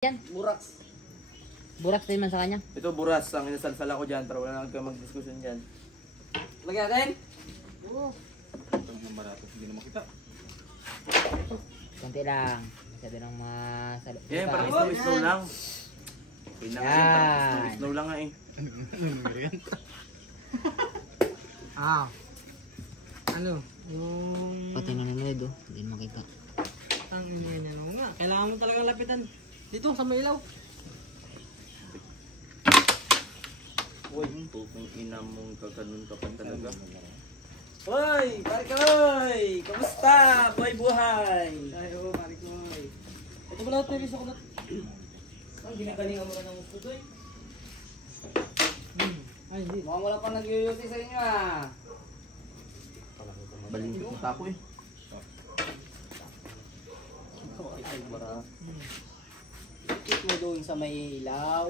Yan. Buraks. Buraks din man sa kanya. Ito buras ang inasalsala ko dyan, pero wala na kayo mag-discussion dyan. Lagyan natin. Oo. Ito ng barato, hindi na makita. Kunti lang. Masyado ng mga salot. Yan, parang slow lang. Yan. Slow lang nga eh. Ano? Yung... Pati na nanonood oh. Hindi makita. Ang inyo nga. Kailangan mo talagang lapitan. Dito sa may ilaw. Uy, pupong ina mong kaganon ka pa talaga. Hoy! Pare Koy! Kamusta? Buhay! Ay, oo, pare ko. Ito ba lahat may bisa ko na? Ang ginagalingan mo na ng gusto doy? Ay, hindi. Mukhang wala pa nag-uyuti sa inyo ah. Balingkit mo tako eh. Ikit mo doon sa may ilaw.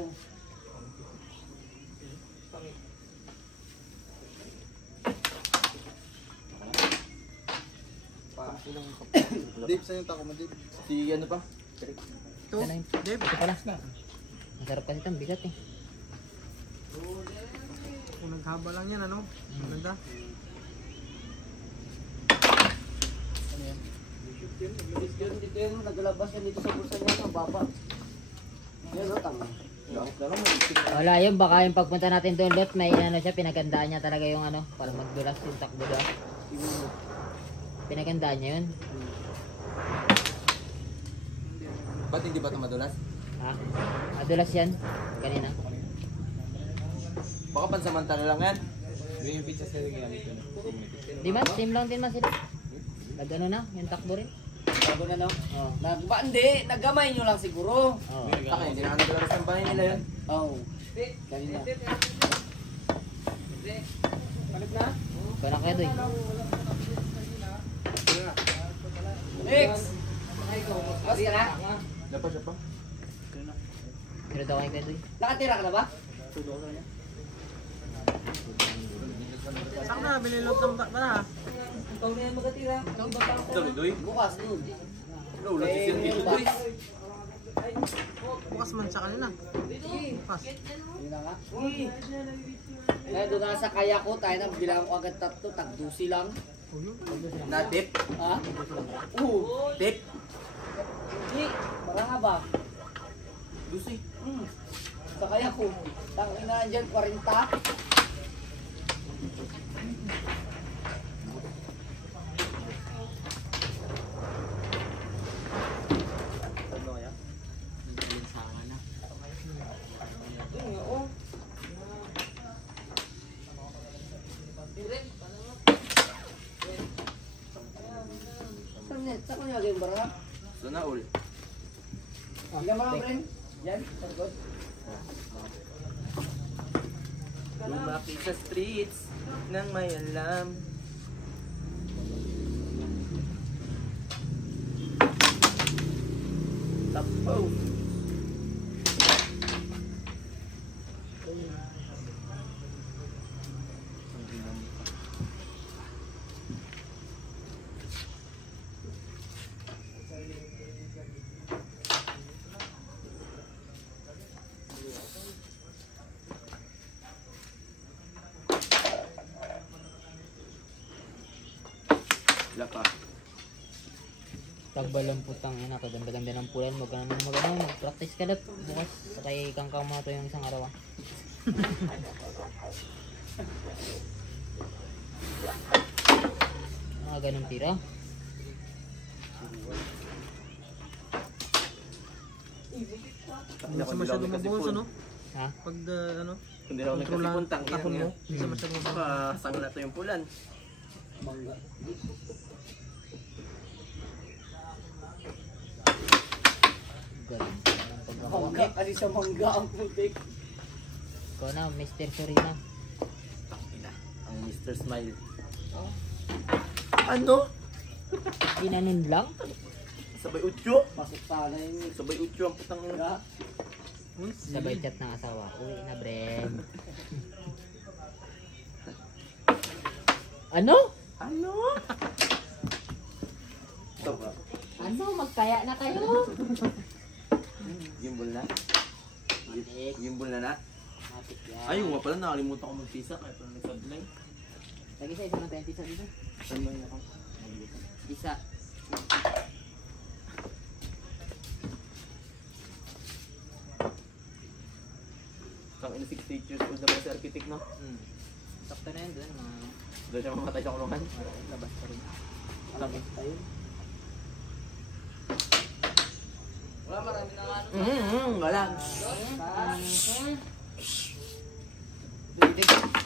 Dave, sa'yo tako mo, Dave. Si ano pa? Ito. Yan na yun. Dave. Ito pala. Masarap kasi ito. Ang bigat eh. Kung naghaba lang yan, ano? Maganda. Dito yun, naglabas yan dito sa bulsa niya. Ang baba. Yan o, tama. Wala yun. Baka yung pagpunta natin doon, Lot, may ano siya. Pinagandaan niya talaga yung ano. Para magdulas yung takbo doon. Pinagandaan niya yun. Ba't hindi ba ito madulas? Ha? Madulas yan. Kanina. Baka pansamantala lang yan. Yung pizza sa'yo gamit ko na. Di ba? Same lang din man sila. Nag ano na? Yung takbo rin. Bago na no? Oo. Hindi, naggamay nyo lang siguro. Oo. Taka, hindi na naglalas ng bahay nila yun. Oo. Kanina. Balik na? Kaya na kayo doy. Next! Tapos ka na? Lapa siya pa. Pero daw kayo doy. Nakatira ka na ba? Saan na? Binilot ng bata. Ikaw na yung magatira. Ikaw ba pa ako? Ito, Doy. Bukas doon. Wala, wala si Sir dito, Doy. Bukas man sa kanina. Bukas. Yun na nga. Kaya doon na sa kaya ko, tayo na bilang ko agad tatlo, tagdusi lang. Na tip. Ha? Oo. Tip. Hindi, para nga ba? Lucy. Sa kaya ko, tangin na dyan, 40. Ano kaya? Yun nga, oh. Saan ko nilagay yung bara? Sana all. Ilan mga friend? Yan, sargot. Lumaki sa streets nang may alam. Tapaw. Wala pa. Tagbalang putang ina. Kaganda-ganda ng pulan. Mag-practice ka lang. Bukas. Sakay kang kamato yung isang araw ah. Ganun tira. Hindi sa masyadong mabuhos, ano? Ha? Pag, ano? Kundi raw nagkasipuntang. Tapon mo. Hindi sa masyadong mabuhos. Baka sanga na ito yung pulan. Mangga. Ganun. Mangga, kasi sa mangga ang putik. Ikaw na, Mr. Sorina. Ina, ang Mr. Smile. Ano? Ginanon lang? Sabay utyo? Pasok sana yun. Sabay utyo ang putang ina. Sabay chat ng asawa. Uwi na, Bren. Ano? Ano? Ito ba? Ano? Magkaya na kayo? Gimbal na? Matik. Gimbal na na? Matik yan. Ay, yung nga pala, nakalimutan ko magpisa kahit pala nagsablay. Lagi sa isa ng 20 sa dito. Saan ba yun ako? Isa. Isang in 68 years old naman si architect, no? Sakto na yun doon. Doon siya mamatay sa kulungan. Labas pa rin. Labas tayo. Wala marami na ano. Wala.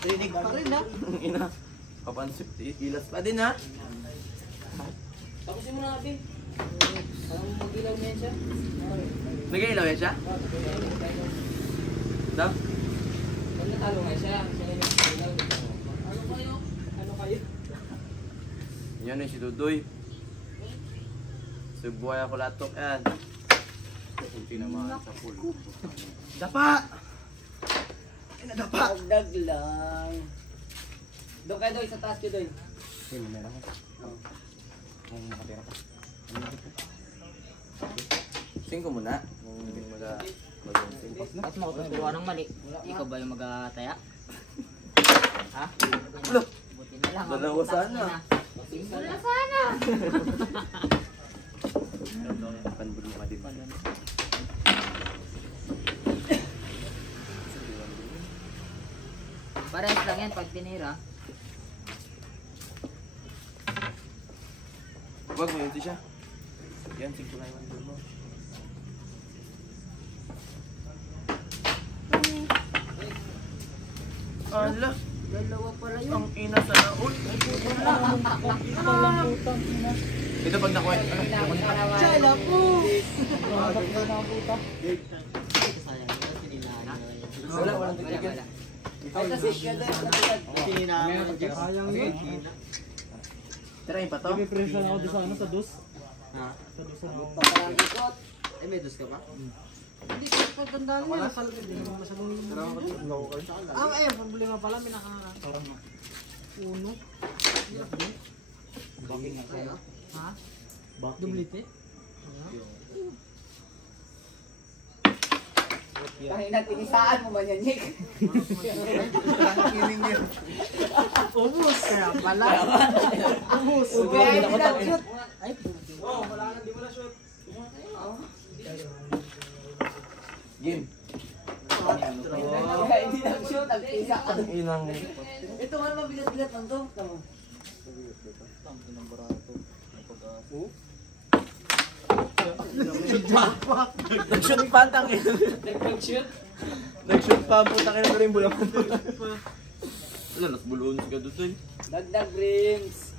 Dinig pa rin ha. Ina. Papansip, ilas pa din, ha? Tapusin mo na, Abi. Parang mag-ilaw na yan siya. Nag-iilaw yan siya? Daw? Pag natalo nga siya, siya na yung ilaw. Ano kayo? Ano kayo? Yan eh, si Dudoy. Subuhay ako latok yan. Kung tinamaan sa pool. Dapa! Dapa! Pagdag lang. Doon kayo, Doy. Sa taas kayo, Doy. Sino meron ko? Kung nakatira ka. Singko muna. Kung mag-sing. Tapos makututuwa ng mali. Ikaw ba yung mag-ataya? Ha? Ulo! Buti na lang. Dalawa sana. Wala sana. Panbul mo ka din. Parehas lang yan pag tinira. Wag mo yun siya. Yan, singko na yung mo. Ala! Dalawa pala yun. Ang ina sa naon. Ito pag nakuha. Chala po! Wala, walang titigil. Ay, kasi siya, Doy. Sayang yun. Tirahin pa to. Pressure ako doon sa ano, sa dos. Paparang ikot. Eh, may dos ka pa? Hindi, pagtandaan mo. Hindi naman masyadong yung... ayun, problema pala, may uno. Ha? Dublite? Kahit natinisaan mo man yan, Nick. Ubus! Kaya pala. Ubus! Kaya hindi na-shoot. Wala na, di mo na-shoot. Game. Kaya hindi na-shoot. Ang pisa. Ang inang. Ito nga naman bigat-bigat lang to. Tama. Nag-shoot pa ang tangin. Nag-shoot. Nag-shoot pa ang putang ina ko rin bulang. Wala, nas buluon si Kadutoy. Dagdag rims.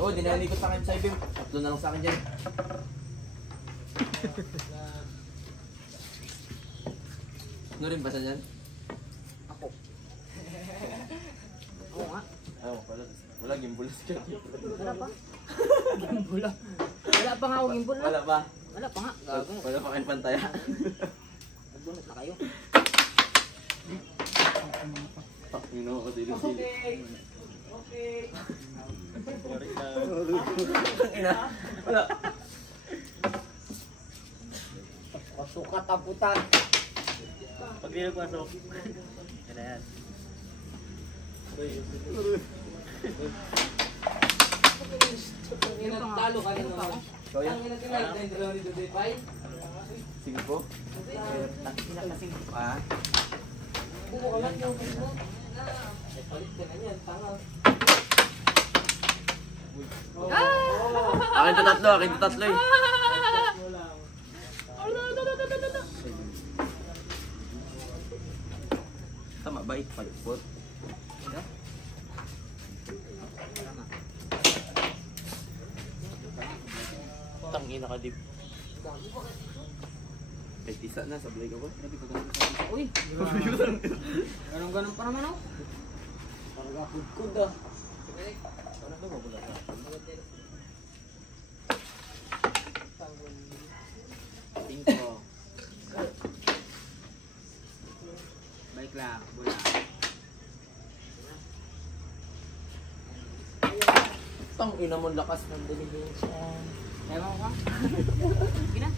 Oo, dinalikot sa akin sa ibig. Tatlo na lang sa akin dyan. Ano rin ba sa dyan? Ako. Oo nga. Ay, wala gimbal si Kadutoy. Wala pa. Gimbal. Wala pa nga akong gimbal na. Wala pa. Wala pa nga. Gago. Wala pa kayong pantaya. Nagbunot na kayo. Pino ako dito sila. Okay. Ina. Wala. Sukat ang putan. Pag di nagpasok. Kaya yan. Yung nagtalo ka rin ako. Ikaw yan? Ang nag-live na yung dalawa ni Dudoy Pai. 5? Sila ka 5 pa. Bumukalat yung mo. Ay, palit ka na yan. Tanga. Akin to tatlo eh. Tama ba? Palipot. Tangina ka dip. Ay, tisa na, sablay ka ba? Uy. Ganun pa naman ako. Parang akudkud ah. Tingko. Balik lang. Bula. Tang ina mo lakas ng diligensya. Ewan ko ka. Sige na.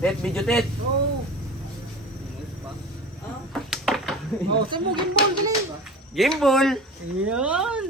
Tet, video tet. Oh. Oh, saan mo gimbal dali? Gimbal. Ayan.